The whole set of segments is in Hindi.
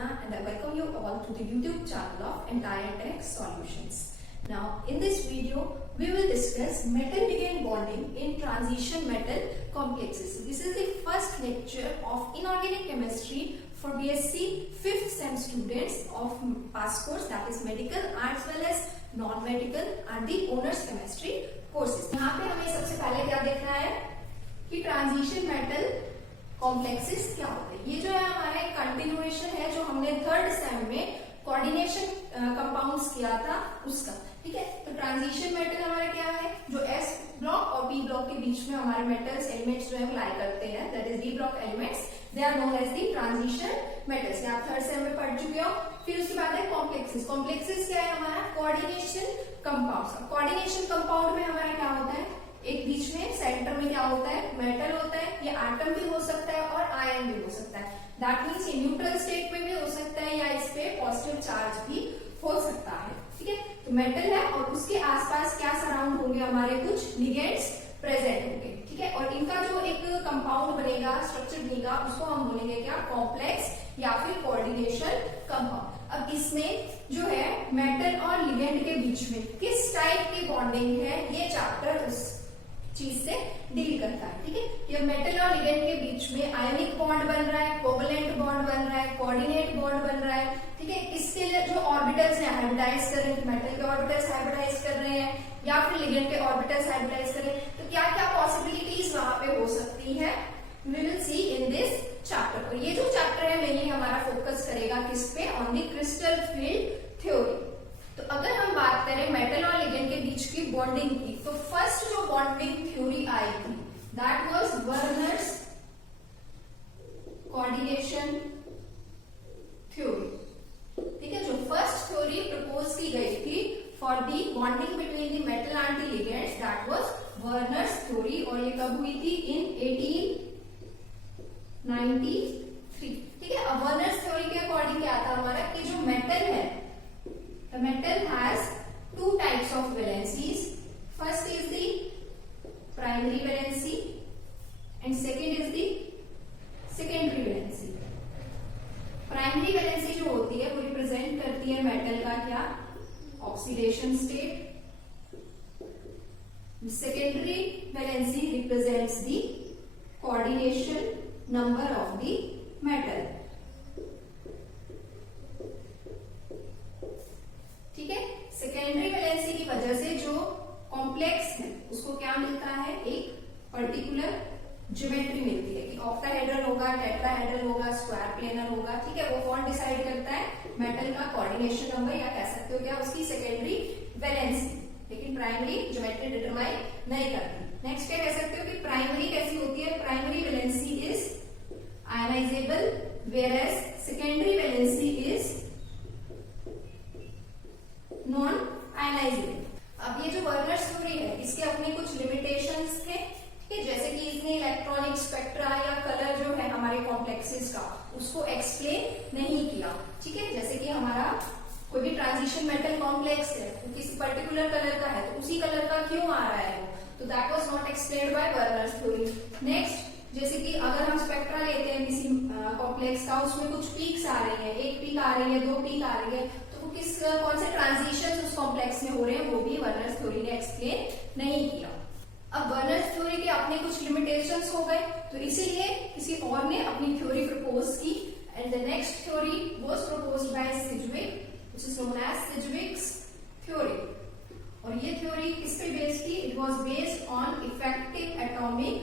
Sapna and I welcome you all to the YouTube channel of Entire Tech Solutions. Now in this video we will discuss metal ligand bonding in transition metal complexes. This is the first lecture of inorganic chemistry for BSc 5th sem students of past course, that is medical as well as non-medical and the honors chemistry courses. यहाँ पे हमें सबसे पहले क्या देखना है कि ट्रांजिशन मेटल कॉम्प्लेक्सेस क्या होते हैं। ये जो है हमारा एक कंटिन्यूएशन है जो हमने थर्ड सेम में कोऑर्डिनेशन कंपाउंड्स किया था उसका, ठीक है। तो ट्रांजिशन मेटल हमारा क्या है, जो एस ब्लॉक और पी ब्लॉक के बीच में हमारे मेटल्स एलिमेंट्स जो है लाई करते हैं, that is D block elements, they are known as the transition metals. आप थर्ड सेम में पढ़ चुके हो। फिर उसके बाद है कॉम्प्लेक्सेस। कॉम्प्लेक्सेस क्या है हमारा, कोऑर्डिनेशन कंपाउंड्स। कोऑर्डिनेशन कंपाउंड में हमारा क्या होता है, एक बीच में सेंटर में क्या होता है, मेटल होता है। ये एटम भी हो सकता है और आयन भी हो सकता है। दैट मीन्स ये न्यूट्रल स्टेट में भी हो सकता है या इस पे पॉजिटिव चार्ज भी हो सकता है, ठीक है। तो मेटल है और उसके आसपास क्या सराउंड होंगे, हमारे कुछ लिगेंड्स प्रेजेंट होंगे, ठीक है। और इनका जो एक कंपाउंड बनेगा, स्ट्रक्चर बनेगा, उसको हम बोलेंगे क्या, कॉम्प्लेक्स या फिर कोऑर्डिनेशन कंपाउंड। अब इसमें जो है मेटल और लिगेंड के बीच में किस टाइप की बॉन्डिंग है, ये चैप्टर उस चीज से डील करता है, ठीक है। कि मेटल और लिगेंड के बीच में आयनिक बॉन्ड बन रहा है, कोवलेंट बॉन्ड बन रहा है, कोऑर्डिनेट बॉन्ड बन रहा है, ठीक है। इसके लिए जो ऑर्बिटल्स हैं हाइब्रिडाइज कर रहे हैं, मेटल के ऑर्बिटल्स हाइब्रिडाइज कर रहे हैं या फिर लिगेंड के ऑर्बिटल्स हाइब्रिडाइज कर रहे हैं, तो क्या क्या पॉसिबिलिटीज वहां पे हो सकती है, we will see in this chapter. और ये जो चैप्टर है मेनली हमारा फोकस करेगा किस पे, on the crystal field theory. तो अगर हम बात करें मेटल और लिगेंड के बीच की बॉन्डिंग की, तो फर्स्ट जो बॉन्डिंग थ्योरी आई थी that was Werner's coordination theory, ठीक है। जो फर्स्ट थ्योरी प्रपोज की गई थी for the bonding between the metal and the ligands, that was Werner's theory. और ये कब हुई थी, इन 1893, ठीक है। अब वर्नर्स थ्योरी के अकॉर्डिंग क्या था हमारा, कि जो मेटल है, the metal has two types of valencies. First is the primary valency and second is the secondary valency. Primary valency जो होती है वो रिप्रेजेंट करती है मेटल का क्या, oxidation state. Secondary valency represents the coordination number of the metal. ठीक है। सेकेंडरी वैलेंसी की वजह से जो कॉम्प्लेक्स है उसको क्या मिलता है, एक पर्टिकुलर ज्योमेट्री मिलती है कि ऑक्टाहेड्रल होगा, टेट्राहेड्रल होगा, स्क्वायर प्लेनर होगा, ठीक है। वो कौन डिसाइड करता है, मेटल का कोऑर्डिनेशन नंबर, या कह सकते हो क्या, उसकी सेकेंडरी वैलेंसी। लेकिन प्राइमरी ज्योमेट्री डिटरमाइन नहीं करती। नेक्स्ट क्या कह सकते हो कि प्राइमरी कैसी होती है, primary valency is ionizable whereas secondary valency is non ionizable. अब ये जो वर्नर्स थ्योरी है इसके अपने कुछ लिमिटेशंस थे, ठीक है। जैसे कि इसने इलेक्ट्रॉनिक स्पेक्ट्रा या कलर जो है हमारे कॉम्प्लेक्सेस का उसको एक्सप्लेन नहीं किया, ठीक है। जैसे कि हमारा कोई भी ट्रांजिशन मेटल कॉम्प्लेक्स है तो किसी पर्टिकुलर कलर का है तो उसी कलर का क्यों आ रहा है, तो that was not explained bye Werner's theory. Next, जैसे कि अगर हम स्पेक्ट्रा लेते हैं किसी कॉम्प्लेक्स का, उसमें कुछ पीक्स आ रही है, एक पीक आ रही है, दो पीक आ रही है, किस कौन से ट्रांजिशन उस कॉम्प्लेक्स में हो रहे हैं वो भी वर्नर्स थ्योरी ने एक्सप्लेन नहीं किया। अब वर्नर्स थ्योरी के अपने कुछ लिमिटेशंस हो गए, तो इसीलिए किसी और ने अपनी थ्योरी प्रपोज की and the next theory was proposed by Sidgwick, which is known as Sidgwick's theory. और ये थ्योरी किस पे बेस्ड थी, it was based on effective atomic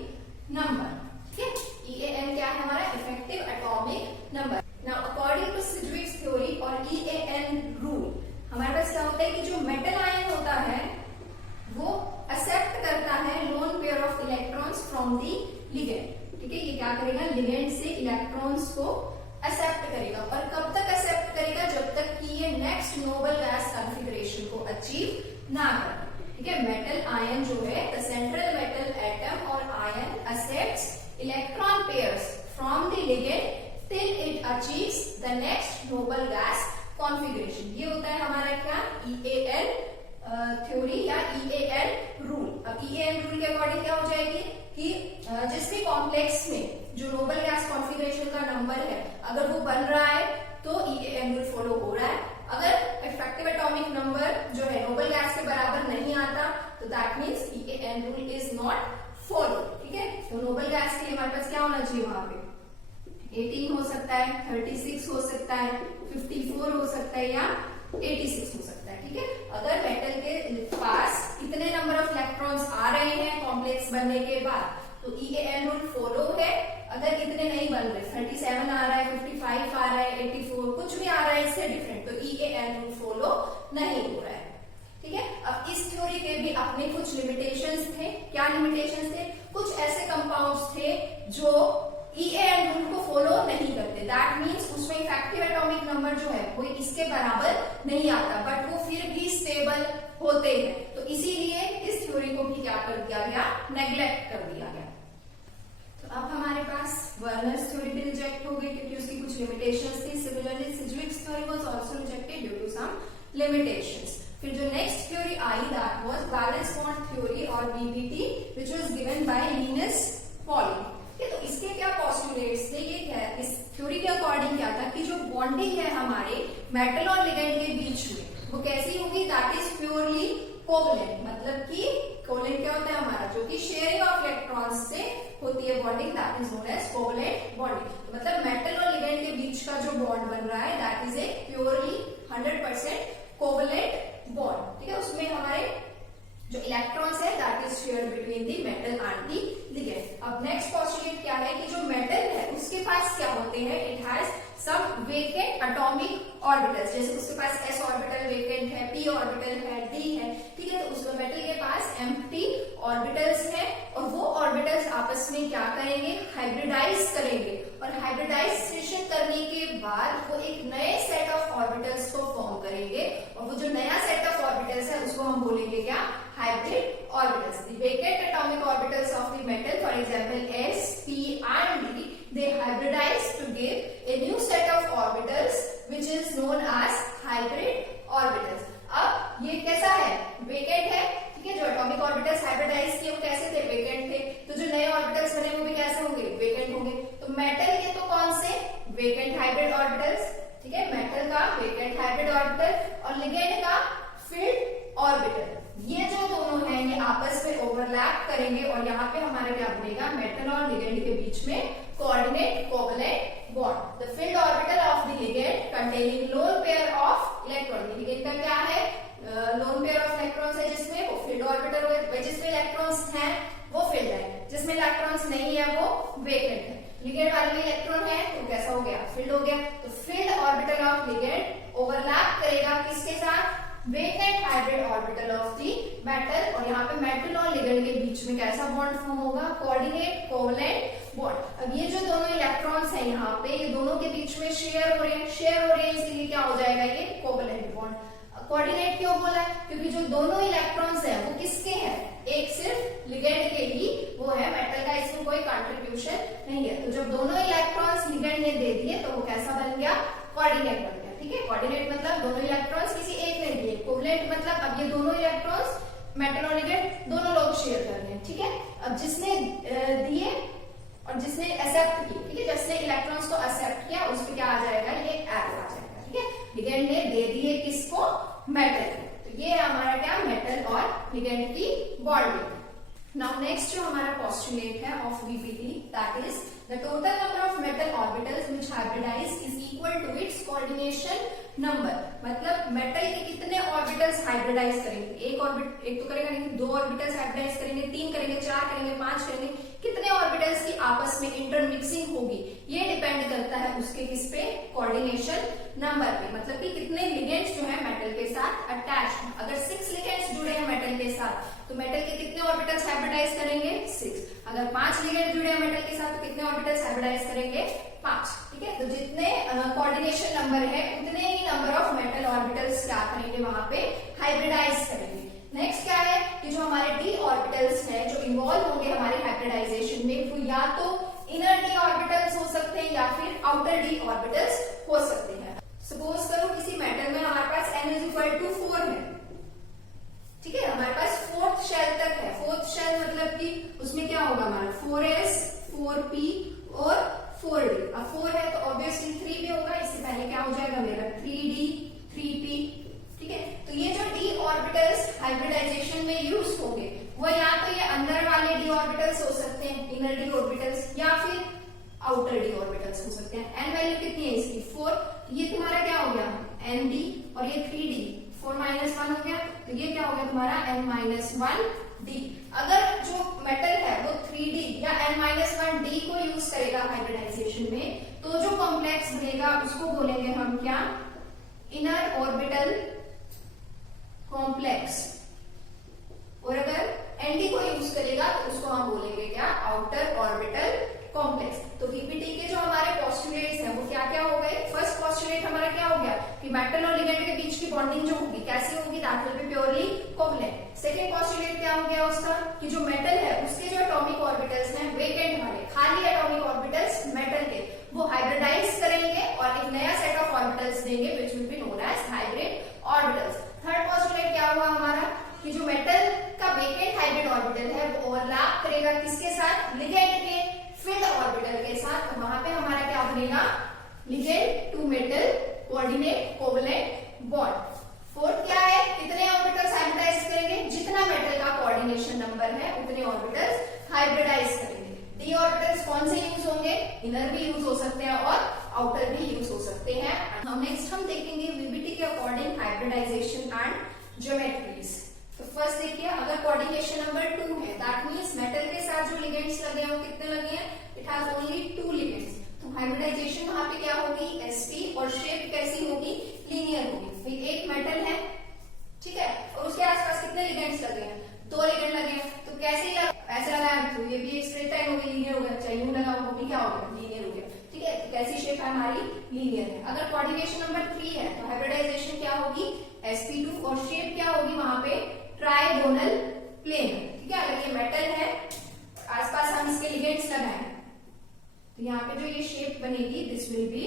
number, ठीक है। EAN क्या है हमारा, effective atomic number. Now according to Sidgwick's theory और EAN रूल, हमारे पास क्या होता है कि जो मेटल आयन होता है वो एक्सेप्ट करता है lone pair of electrons from the ligand, ठीक है। ये क्या करेगा, लिगेंड से इलेक्ट्रॉन्स को एक्सेप्ट करेगा। और कब तक एक्सेप्ट करेगा, जब तक कि ये नेक्स्ट नोबल गैस कॉन्फ़िगरेशन को अचीव ना करे, ठीक है। मेटल आयन जो है, द सेंट्रल मेटल एटम और ion accepts electron pairs from the ligand till it achieves the next noble gas configuration। ये होता है हमारा क्या, EAN थ्योरी या EAN रूल। अब EAN रूल के अकॉर्डिंग क्या हो जाएगी कि जिस भी कॉम्प्लेक्स में जो नोबल गैस कॉन्फ़िगरेशन का नंबर है अगर वो बन रहा है तो 18 हो सकता है, 36 हो सकता है, 54 हो सकता है या 86 हो सकता है। ठीक है, अगर मेटल के पास इतने नंबर ऑफ इलेक्ट्रॉन्स आ रहे हैं कॉम्प्लेक्स बनने के बाद तो EAN रूल फॉलो है। अगर इतने नहीं बन रहे, 37 आ रहा है, 55 आ रहा है, 84 कुछ भी आ रहा है इससे डिफरेंट, तो EAN रूल फॉलो नहीं हो रहा है। ठीक है, अब इस थ्योरी के भी अपने कुछ लिमिटेशंस थे। क्या लिमिटेशंस थे? कुछ ऐसे कंपाउंड्स थे जो EAN रूल को फॉलो नहीं करते। दैट मीन्स उसमें इफेक्टिव एटॉमिक नंबर जो है वो इसके बराबर नहीं आता, बट वो फिर भी स्टेबल होते हैं। तो इसीलिए इस थ्योरी को भी क्या कर दिया गया? नेग्लेक्ट कर दिया गया। तो अब हमारे पास वर्नर्स थ्योरी भी रिजेक्ट हो गई क्योंकि उसकी कुछ लिमिटेशंस थी। Similarly Sidgwick's theory was also rejected due to some limitations. फिर जो नेक्स्ट थ्योरी आई that was valence bond theory और BBT which was given by Linus Pauling. तो इसके क्या पोस्टुलेट्स थे? ये क्या है? इस थ्योरी के अकॉर्डिंग क्या था कि जो बॉन्डिंग है हमारे मेटल और लिगेंड के बीच में वो कैसी होगी? That is purely covalent. मतलब कि कोवलेंट क्या होता है हमारा? जो कि शेयरिंग ऑफ इलेक्ट्रॉन्स से होती है bonding, that is known as covalent bonding. मतलब मेटल और लिगेंड के बीच का जो बॉन्ड बन रहा है that is a purely 100% covalent bond. ठीक है, उसमें हमारे जो इलेक्ट्रॉन्स है that is shared between the metal and the ligand. अब नेक्स्ट पोस्टुलेट क्या है कि जो मेटल है उसके पास क्या होते हैं? It has some vacant atomic orbitals. जैसे उसके पास s ऑर्बिटल वेकेंट है, p ऑर्बिटल है, d है। ठीक है, तो उस मेटल के पास एम्प्टी ऑर्बिटल्स है और वो ऑर्बिटल्स आपस में क्या करेंगे? हाइब्रिडाइज करेंगे और हाइब्रिडाइजेशन करने के बाद वो एक नए सेट ऑफ ऑर्बिटल्स को फॉर्म करेंगे और वो जो नया सेट ऑफ ऑर्बिटल्स है उसको हम बोलेंगे क्या? Hybrid orbitals. The vacant atomic orbitals of the metal, for example S, P and D, they hybridize to give a new set of orbitals which is known as hybrid orbitals. अब ये कैसा है? वेकेंट है। ठीक है, जो एटॉमिक ऑर्बिटल्स हाइब्रिडाइज किए वो कैसे थे? वेकेंट थे। तो जो नए ऑर्बिटल्स बने वो भी कैसे होंगे? वेकेंट होंगे। तो मेटल के तो कौन से? Vacant hybrid orbitals. ठीक है, मेटल का वेकेंट हाइब्रिड ऑर्बिटल और लिगेंड का फील्ड ऑर्बिटल। ये जो दोनों हैं ये आपस में ओवरलैप करेंगे और यहाँ पे हमारा क्या बनेगा? मेटल और लिगेंड के बीच में coordinate covalent bond. The filled orbital of the ligand containing lone pair of electron. Ligand का क्या है? लोन पेयर ऑफ इलेक्ट्रॉन्स है जिसमें वो फील्ड ऑर्बिटल हो, जिसमें इलेक्ट्रॉन्स हैं वो फील्ड है, जिसमें इलेक्ट्रॉन्स नहीं है वो वेकेंट है। लिगेंड वाले में इलेक्ट्रॉन है तो कैसा हो गया? फील्ड हो गया। तो filled orbital of ligand overlap करेगा किसके साथ? Vacant hybrid orbital of the metal. और यहाँ पे मेटल और लिगेंड के बीच में कैसा बॉन्ड फॉर्म होगा? Coordinate covalent bond. अब ये जो दोनों इलेक्ट्रॉन्स हैं यहाँ पे ये दोनों के बीच में शेयर हो रहे हैं, इसीलिए क्या हो जाएगा? ये कोवलेंट बॉन्ड। कोऑर्डिनेट क्यों बोला? क्योंकि जो दोनों इलेक्ट्रॉन्स हैं वो किसके हैं? एक सिर्फ लिगेंड के ही वो है, मेटल का इसमें कोई कंट्रीब्यूशन नहीं है। तो जब दोनों इलेक्ट्रॉन्स लिगेंड ने दे दिए तो वो कैसा बन गया? कोऑर्डिनेट बन गया। ठीक है, कोऑर्डिनेट मतलब दोनों इलेक्ट्रॉन्स किसी एक ने दिए। कोवलेंट मतलब अब ये दोनों इलेक्ट्रॉन्स मेटल और लिगेंड दोनों लोग शेयर कर रहे हैं। ठीक है, अब जिसने दिए और जिसने एक्सेप्ट किए, ठीक है, जिसने इलेक्ट्रॉन्स को एक्सेप्ट किया उस पर क्या आ जाएगा? ये एरो आ जाएगा। ठीक है, लिगेंड ने दे दिए किसको? मेटल। तो ये हमारा क्या? मेटल और लिगेंड की बॉन्डिंग। नाउ नेक्स्ट जो हमारा पोस्टुलेट है of BBT that is the total number of metal orbitals which hybridize is equal to its coordination number. मतलब मेटल के कितने ऑर्बिटल्स हाइब्रिडाइज करेंगे? एक तो करेगा नहीं, 2 ऑर्बिटल्स हाइब्रिडाइज करेंगे, 3 करेंगे, 4 करेंगे, 5 करेंगे। कितने ऑर्बिटल्स की आपस में इंटरमिक्सिंग होगी ये डिपेंड करता है उसके किस पे? कोऑर्डिनेशन नंबर पे। मतलब कि कितने लिगेंड्स जो है मेटल के साथ अटैच हैं। अगर 6 लिगेंड्स जुड़े हैं मेटल के साथ तो मेटल के कितने ऑर्बिटल्स हाइब्रिडाइज करेंगे? 6। अगर 5 लिगेंड जुड़े हैं मेटल के साथ तो कितने ऑर्बिटल्स हाइब्रिडाइज करेंगे? 5। ठीक है, तो जितने कोऑर्डिनेशन नंबर है उतने ही नंबर ऑफ मेटल ऑर्बिटल्स क्या करेंगे? वहां पे हाइब्रिडाइज करेंगे। नेक्स्ट क्या है कि जो हमारे d ऑर्बिटल्स हैं जो इन्वॉल्व होंगे हमारे हाइब्रिडाइजेशन में वो या तो इनर d ऑर्बिटल्स हो सकते हैं या फिर आउटर d ऑर्बिटल्स हो सकते हैं। सपोज करो किसी मेटल में हमारे पास n=4 है। ठीक है, हमारे पास 4th शेल तक है। 4th शेल मतलब कि उसमें क्या होगा? हमारा 4s 4p और 4d। अब 4 है तो ऑब्वियसली 3 भी होगा। इससे पहले क्या हो जाएगा मेरा? 3d 3p। ठीक है, तो ये जो d ऑर्बिटल्स हाइब्रिडाइजेशन में यूज होंगे वो या तो ये अंदर वाले d ऑर्बिटल्स हो सकते हैं, इनर d ऑर्बिटल्स, या फिर आउटर d ऑर्बिटल्स हो सकते हैं। सकते हैं। n वैल्यू कितनी है इसकी 4, ये तुम्हारा क्या हो गया nd और ये 3d, 4 - 1 हो गया, तो ये क्या हो गया तुम्हारा n-1d। अगर जो मेटल है वो 3d या n-1d को यूज करेगा हाइब्रिडाइजेशन में, तो जो कॉम्प्लेक्स बनेगा उसको बोलेंगे हम क्या, इनर ऑर्बिटल कॉम्प्लेक्स। और अगर nd को यूज करेगा तो उसको हम बोलेंगे क्या, आउटर ऑर्बिटल कॉम्प्लेक्स। तो वीपीटी के जो हमारे पोस्टुलेट्स हैं वो क्या क्या हो गए। फर्स्ट पोस्टुलेट हमारा क्या हो गया कि मेटल और लिगेंड के बीच की बॉन्डिंग जो होगी कैसी होगी, that will be purely covalent. Second postulate क्या हो गया उसका कि जो मेटल है उसके जो एटॉमिक ऑर्बिटल्स हैं, वेकेंट वाले खाली एटॉमिक ऑर्बिटल्स मेटल के, वो हाइब्रिडाइज करेंगे और एक नया सेट ऑफ ऑर्बिटल्स देंगे which will be known as hybrid orbitals. Third postulate क्या हुआ हमारा कि जो मेटल का वेकेंट हाइब्रिड ऑर्बिटल है वो ओवरलैप करेगा किसके साथ, लिगेंड के फिल्ड ऑर्बिटल के साथ, तो वहां पे हमारा क्या बनेगा, ligand to metal coordinate covalent bond. Fourth क्या है, कितने ऑर्बिटल्स हाइब्रिडाइज करेंगे, जितना मेटल का कोऑर्डिनेशन नंबर है उतने ऑर्बिटल्स हाइब्रिडाइज करेंगे। डी ऑर्बिटल्स कौन से यूज होंगे, इनर भी यूज हो सकते हैं और आउटर भी यूज हो सकते हैं। नेक्स्ट हम देखेंगे वीबीटी के अकॉर्डिंग हाइब्रिडाइजेशन एंड ज्योमेट्रीज। तो फर्स्ट देखिए, अगर कोऑर्डिनेशन नंबर 2 है, दैट मींस मेटल के साथ जो लिगेंड्स लगे हैं वो कितने लगे हैं, इट हैज ओनली 2 लिगेंड्स। तो हाइब्रिडाइजेशन वहां पे क्या होगी, sp, और शेप कैसी होगी, लीनियर होगी। फिर एक मेटल है, ठीक है, और उसके आसपास कितने लिगेंड्स लगे हैं, 2 लिगेंड लगे हैं। तो कैसे लगा, ऐसे लगा है तो ये भी एक स्ट्रेट लाइन होगी, लीनियर हो गया, चाहे यूं लगा वो भी क्या हो गया, लीनियर हो गया, ठीक है। तो कैसी शेप है हमारी, लीनियर है। अगर कोऑर्डिनेशन नंबर 3 है तो हाइब्रिडाइजेशन क्या होगी, sp2, और शेप क्या होगी वहां पे, ट्राइगोनल प्लेन, ठीक है। अगर ये मेटल है आसपास हम इसके लिगेंड्स लगाएं तो यहाँ पे जो ये शेप बनेगी this will B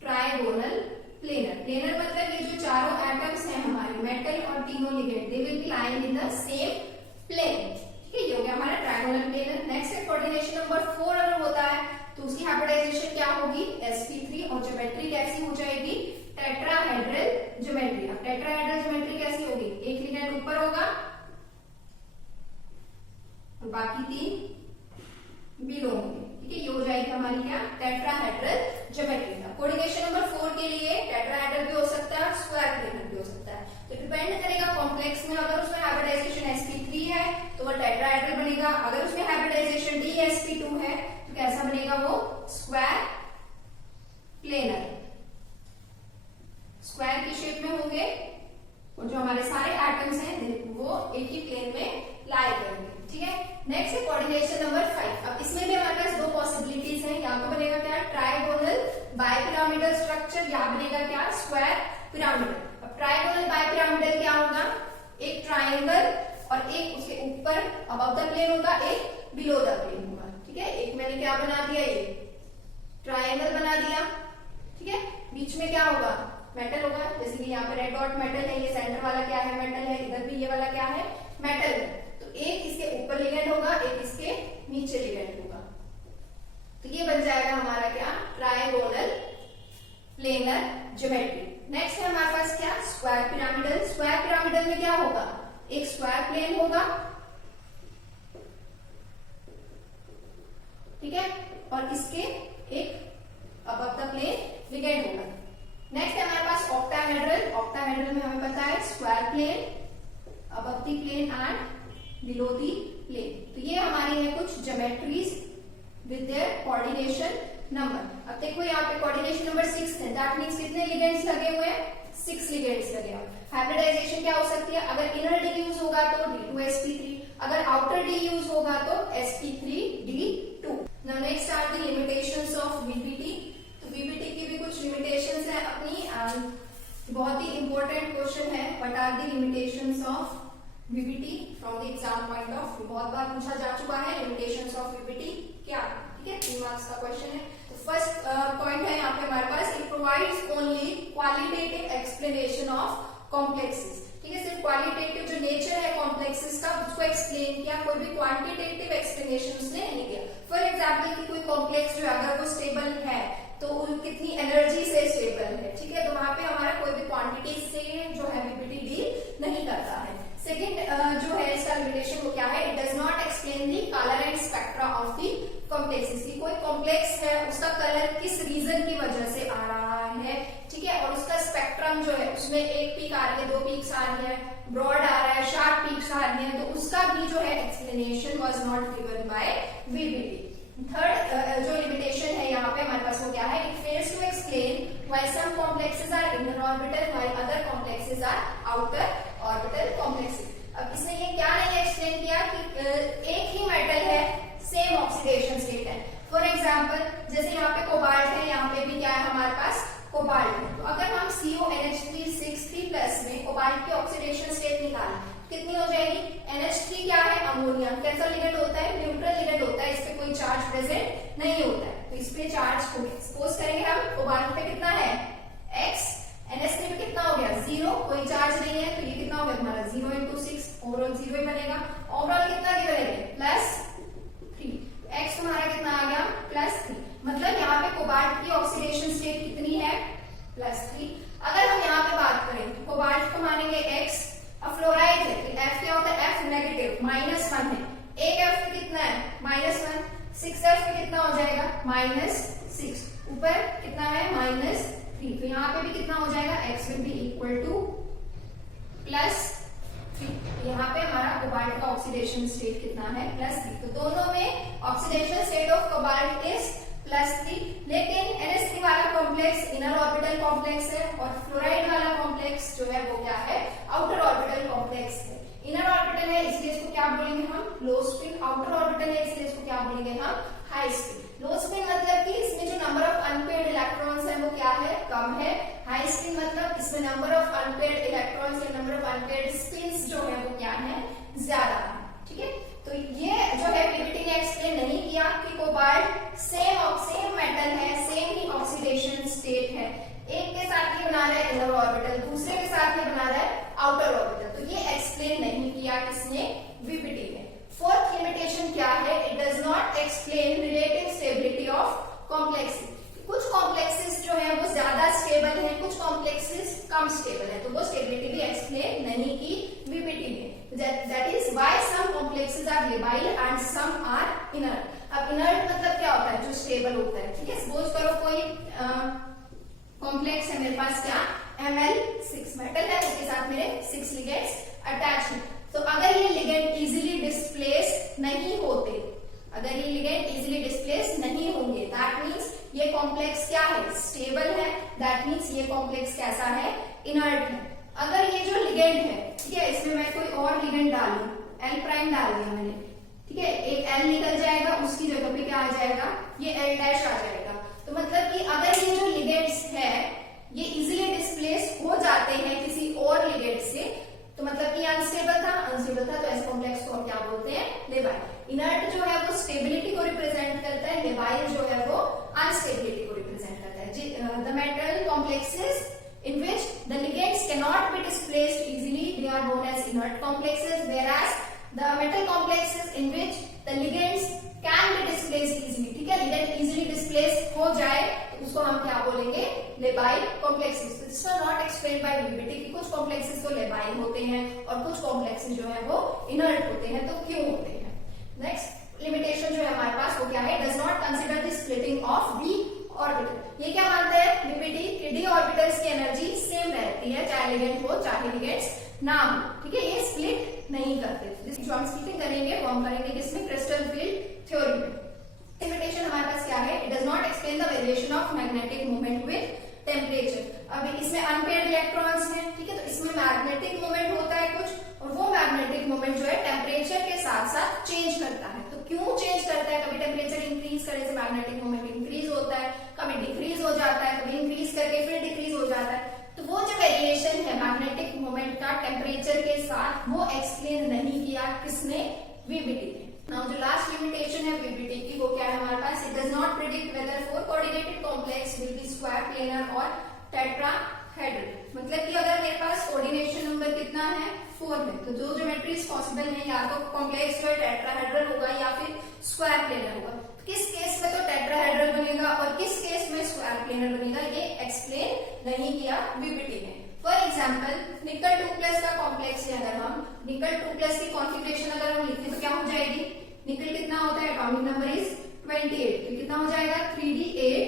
trigonal planar. Planar मतलब ये जो चारों एटम्स हैं हमारे मेटल और तीनों ligand, they will be lying in the same plane, ठीक है। ये हो गया हमारा ट्राइगोनल प्लेनर। नेक्स्ट है कोऑर्डिनेशन नंबर 4 अगर होता है तो उसकी हाइब्रिडाइजेशन क्या होगी, sp3, और ज्योमेट्री कैसी हो जाएगी, टेट्राहेड्रल ज्योमेट्री। अब टेट्राहेड्रल ज्योमेट्री कैसी होगी, एक लिगेंड ऊपर होगा और बाकी 3 बिलो होंगे, ठीक है। ये हो जाएगी हमारी क्या, टेट्राहेड्रल ज्योमेट्री। कोऑर्डिनेशन नंबर 4 के लिए टेट्राहेड्रल भी हो सकता है, स्क्वायर प्लेनर भी हो सकता है। तो डिपेंड करेगा कॉम्प्लेक्स में, अगर उसमें हाइब्रिडाइजेशन sp3 है तो वो टेट्राहेड्रल बनेगा, अगर उसमें हाइब्रिडाइजेशन dsp2 है तो कैसा बनेगा वो, स्क्वायर प्लेनर। स्क्वायर की शेप में होंगे और जो हमारे सारे एटम्स हैं वो एक ही प्लेन में लाई करेंगे, ठीक है। नेक्स्ट है कोऑर्डिनेशन नंबर 5। अब इसमें भी हमारे पास 2 पॉसिबिलिटीज हैं, यहाँ पे बनेगा क्या, ट्राइगोनल बाइपिरामिडल स्ट्रक्चर, यहाँ बनेगा क्या, स्क्वायर पिरामिडल। अब ट्राइगोनल बाइपिरामिडल क्या होगा, एक ट्राइंगल और एक उसके ऊपर अबव द प्लेन होगा, एक बिलो द प्लेन होगा, ठीक है। एक मैंने क्या बना दिया, ये ट्राइंगल बना दिया, ठीक है। बीच में क्या होगा, मेटल होगा, जैसे कि यहाँ पे रेड डॉट मेटल है, ये सेंटर वाला क्या है, मेटल है, इधर भी ये वाला क्या है, मेटल है। तो एक इसके ऊपर लिगेंड होगा, एक इसके नीचे लिगेंड होगा, तो ये बन जाएगा हमारा क्या, ट्राइगोनल प्लेनर ज्योमेट्री। नेक्स्ट है हमारे पास क्या, स्क्वायर पिरामिडल। स्क्वायर पिरामिडल में क्या होगा, एक स्क्वायर प्लेन होगा, ठीक है, और इसके एक अबव द प्लेन लिगेंड होगा। नेक्स्ट है हमारे पास ऑक्टाहेड्रल। ऑक्टाहेड्रल में हमें पता है square plane, above the plane and below the plane. तो ये हमारी है कुछ geometries with their coordination number. अब देखो यहाँ पे कोऑर्डिनेशन नंबर 6 है, दैट मींस कितने लिगेंड्स लगे हुए हैं, 6 लिगेंड्स लगे हुए। हाइब्रिडाइजेशन क्या हो सकती है, अगर इनर डी यूज होगा तो D2sp3, अगर आउटर डी यूज होगा तो sp3d2। Now next are the limitations of VBT. तो वीबीटी की भी कुछ लिमिटेशंस है अपनी, बहुत ही इंपॉर्टेंट क्वेश्चन है, what are the limitations of VBT from the exam point of view. बहुत बार पूछा जा चुका है लिमिटेशंस ऑफ वीबीटी क्या, ठीक है, 3 मार्क्स का क्वेश्चन है। तो फर्स्ट पॉइंट है यहाँ पे हमारे पास, it provides only qualitative explanation of complexes, ठीक है। सिर्फ क्वालिटेटिव जो नेचर है कॉम्प्लेक्सेस का उसको एक्सप्लेन किया, कोई भी क्वांटिटेटिव एक्सप्लेनेशन उसने नहीं किया। फॉर एग्जाम्पल कि कोई कॉम्प्लेक्स जो अगर वो स्टेबल है तो कितनी एनर्जी से स्टेबल है, ठीक है, तो वहां पे हमारा कोई भी क्वांटिटी से जो है वीबीटी डील नहीं करता है। सेकेंड जो है इसका लिमिटेशन वो क्या है, it does not explain the colour and spectra of the complexes. कोई कॉम्प्लेक्स है उसका कलर ऑर्बिटल किस रीजन की वजह से आ रहा है, ठीक है, और उसका स्पेक्ट्रम जो है उसमें एक पीक आ रही है, 2 पीक्स आ रही है, ब्रॉड आ रहा है, शार्प पीक्स आ रही है, तो उसका भी जो है explanation was not given by VBT. Third जो लिमिटेशन है यहाँ पे हमारे पास वो क्या है, it fails to explain why some complexes are inner orbital while other complexes are outer orbital complexes. अब इसने ये क्या नहीं एक्सप्लेन किया कि एक ही मेटल है, सेम ऑक्सीडेशन स्टेट है। फॉर एग्जांपल जैसे यहाँ पे कोबाल्ट है, यहाँ पे भी क्या है हमारे पास कोबाल्ट है, तो अगर हम CONH3 में कोबाल्ट की ऑक्सीडेशन स्टेट निकालें कितनी हो जाएगी, NH3 क्या है, अमोनिया, कैसा लिगेंड होता है, न्यूट्रल लिगेंड होता है, इस पे कोई चार्ज प्रेजेंट नहीं होता है, तो इस पे चार्ज को सपोज करेंगे हम, कोबाल्ट पे कितना है X, NH3 पे कितना हो गया 0, कोई चार्ज नहीं है, तो ये कितना हो गया हमारा 0 × 6, ओवरऑल 0 ही बनेगा। ओवरऑल कितना बनेगा +3, X तुम्हारा कितना आ गया +3, मतलब यहाँ पे कोबाल्ट की ऑक्सीडेशन स्टेट कितनी है +3। अगर हम यहाँ पे बात करें तो कोबाल्ट को मानेंगे X, अब फ्लोराइड है तो F क्या होता है, F नेगेटिव -1 है, एक F पे कितना है -1, 6F पे कितना हो जाएगा -6, ऊपर कितना है -3, तो यहाँ पे भी कितना हो जाएगा X will be equal to +3, यहाँ पे हमारा कोबाल्ट का ऑक्सीडेशन स्टेट कितना है +3, तो दोनों में oxidation state of cobalt is +3, लेकिन NH3 वाला कॉम्प्लेक्स इनर ऑर्बिटल कॉम्प्लेक्स है और फ्लोराइड वाला कॉम्प्लेक्स जो है वो क्या है, आउटर ऑर्बिटल कॉम्प्लेक्स है। इनर ऑर्बिटल है इसलिए इसको क्या बोलेंगे हम, लो स्पिन, आउटर ऑर्बिटल है इसलिए इसको क्या बोलेंगे हम, हाई स्पिन। लो स्पिन मतलब कि इसमें जो नंबर ऑफ अनपेयर्ड इलेक्ट्रॉन्स है वो क्या है, कम है। हाई स्पिन मतलब इसमें नंबर ऑफ अनपेयर्ड इलेक्ट्रॉन्स या नंबर ऑफ अनपेयर्ड स्पिन्स जो है वो क्या है, ज्यादा है, ठीक है। तो ये जो है पीपीटी ने एक्सप्लेन नहीं किया कि कोबाल्ट सेम मेटल है, सेम ही ऑक्सीडेशन स्टेट है, एक के साथ ये बना रहा है इनर ऑर्बिटल, दूसरे के साथ ये बना रहा है आउटर ऑर्बिटल, तो ये एक्सप्लेन नहीं किया किसने, वीपीटी ने। फोर्थ लिमिटेशन क्या है, it does not explain relative stability of complexes. कुछ कॉम्प्लेक्सेस जो है वो ज्यादा स्टेबल है, कुछ कॉम्प्लेक्सेस कम स्टेबल है, तो वो स्टेबिलिटी भी एक्सप्लेन नहीं की वीपीटी ने। That is why some complexes are labile and some are inert. अब inert मतलब क्या होता है, जो स्टेबल होता है, ठीक है। सपोज करो कोई कॉम्प्लेक्स है मेरे पास, क्या Ml6 मेटल है, उसके साथ मेरे 6 लिगेंड्स अटैच हैं, तो अगर ये लिगेंड इजीली डिस्प्लेस नहीं होते, अगर ये लिगेंड इजीली डिस्प्लेस नहीं होंगे, दैट मीन्स ये कॉम्प्लेक्स क्या है, स्टेबल है, दैट मीन्स ये कॉम्प्लेक्स कैसा है, इनर्ट है। अगर ये जो लिगेंड है, ठीक है, इसमें मैं कोई और लिगेंड डालूं, L प्राइम डाल दिया मैंने, ठीक है, एक L निकल जाएगा, उसकी जगह पे क्या आ जाएगा, ये L डैश आ जाएगा, तो मतलब कि अगर ये जो लिगेंड्स है ये इजीली डिस्प्लेस हो जाते हैं किसी और लिगेंड से, तो मतलब कि अनस्टेबल था, तो ऐसे कॉम्प्लेक्स को हम क्या बोलते हैं, लेबाइल। इनर्ट जो है वो स्टेबिलिटी को रिप्रेजेंट करता है, लेबाइल जो है वो अनस्टेबिलिटी को रिप्रेजेंट करता है। The metal complexes in which the ligands cannot be displaced easily, they are known as inert complexes, whereas the metal complexes in which the ligands can be displaced easily, ठीक है, ligand easily displaced हो जाए तो उसको हम क्या बोलेंगे, labile complexes। This was not explained by VBT कि कुछ complexes तो labile होते हैं और कुछ complexes जो है वो inert होते हैं, तो क्यों होते हैं। नेक्स्ट लिमिटेशन जो है हमारे पास वो क्या है, does not consider the splitting of the orbital. ये क्या मानते हैं वीपीटी कि डी ऑर्बिटल्स की एनर्जी सेम रहती है, चाहे लिगेंड हो चाहे लिगेंड्स ना हो, ठीक है, ये स्प्लिट नहीं करते। जो हम स्प्लिटिंग करेंगे वो हम करेंगे किसमें, क्रिस्टल फील्ड थ्योरी में। लिमिटेशन हमारे पास क्या है, it does not explain the variation of magnetic moment with temperature. अब इसमें अनपेयर्ड इलेक्ट्रॉन्स हैं, ठीक है, तो इसमें मैग्नेटिक मोमेंट होता है कुछ, और वो मैग्नेटिक मोमेंट जो है टेम्परेचर के साथ साथ चेंज करता है। तो क्यों चेंज करता है, कभी टेम्परेचर इंक्रीज करने से मैग्नेटिक मोमेंट इंक्रीज होता है, कभी डिक्रीज हो जाता है, कभी इंक्रीज करके फिर डिक्रीज हो जाता है, तो वो जो वेरिएशन है मैग्नेटिक मोमेंट का टेम्परेचर के साथ, वो एक्सप्लेन नहीं किया किसने, वीबीटी ने। नाउ जो लास्ट लिमिटेशन है वीबीटी की वो क्या है हमारे पास, it does not predict whether 4 coordinated complex will be square planar और टेट्राहेड्रल। मतलब कि अगर मेरे पास कोऑर्डिनेशन नंबर कितना है, 4 है, तो जो ज्योमेट्रीज पॉसिबल है या तो कॉम्प्लेक्स जो है टेट्राहेड्रल होगा या फिर स्क्वायर प्लेनर होगा। किस केस में तो टेट्राहेड्रल बनेगा और किस केस में स्क्वायर प्लेनर बनेगा, ये एक्सप्लेन नहीं किया वीबीटी ने। फॉर एग्जाम्पल निकल 2+ का कॉम्प्लेक्स है, अगर हम निकल 2+ की कॉन्फ़िगरेशन अगर हम लिखें तो क्या हो जाएगी, निकल कितना होता है, एटॉमिक नंबर इज 28, तो कितना हो जाएगा 3d8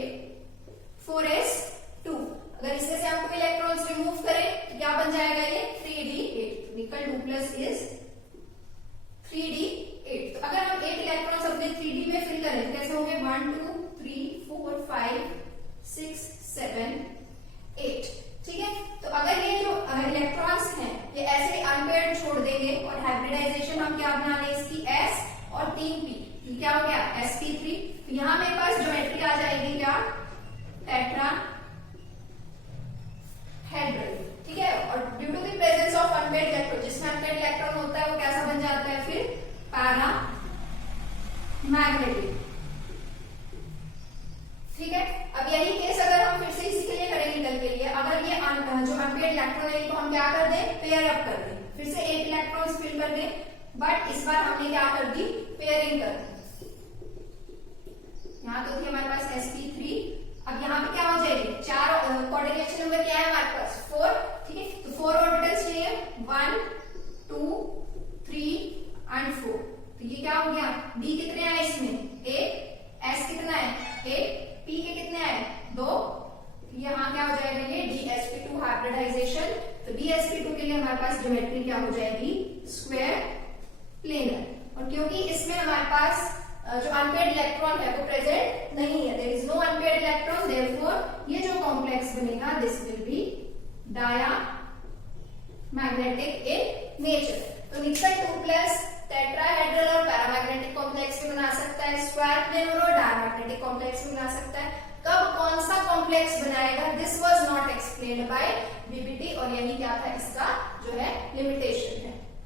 अनपेड इलेक्ट्रॉन है तो हम क्या कर दें, पेयर अप कर दें, फिर से 8 इलेक्ट्रॉन्स फिल कर दें, बट इस बार हमने क्या कर दी, पेयरिंग कर दी। यहाँ तो थी हमारे पास sp3, अब यहाँ पे क्या हो जाएगी, 4 कोऑर्डिनेशन नंबर क्या है हमारे पास, 4, ठीक है, तो 4 ऑर्बिटल्स चाहिए, 1 2 3 एंड 4, तो ये क्या हो गया, d कितने आए इसमें, 1, s कितना है, 1, p के कितने आए, 2, यहाँ क्या हो जाएगा ये dsp2 हाइब्रिडाइजेशन, तो dsp2 के लिए हमारे पास ज्योमेट्री क्या हो जाएगी, स्क्वायर प्लेनर, और क्योंकि इसमें हमारे पास जो अनपेड इलेक्ट्रॉन है वो प्रेजेंट नहीं है, there is no unpaired electron, therefore ये जो कॉम्प्लेक्स बनेगा this will be diamagnetic in nature. तो निक्सन 2 प्लस टेट्राहेड्रल और पैरामैग्नेटिक कॉम्प्लेक्स भी बना सकता है, स्क्वायर प्लेनर और डायमैग्नेटिक कॉम्प्लेक्स भी बना सकता है। कब कौन सा कॉम्प्लेक्स बनाएगा, this was not explained by BBT, और यही क्या था इसका जो है लिमिटेशन।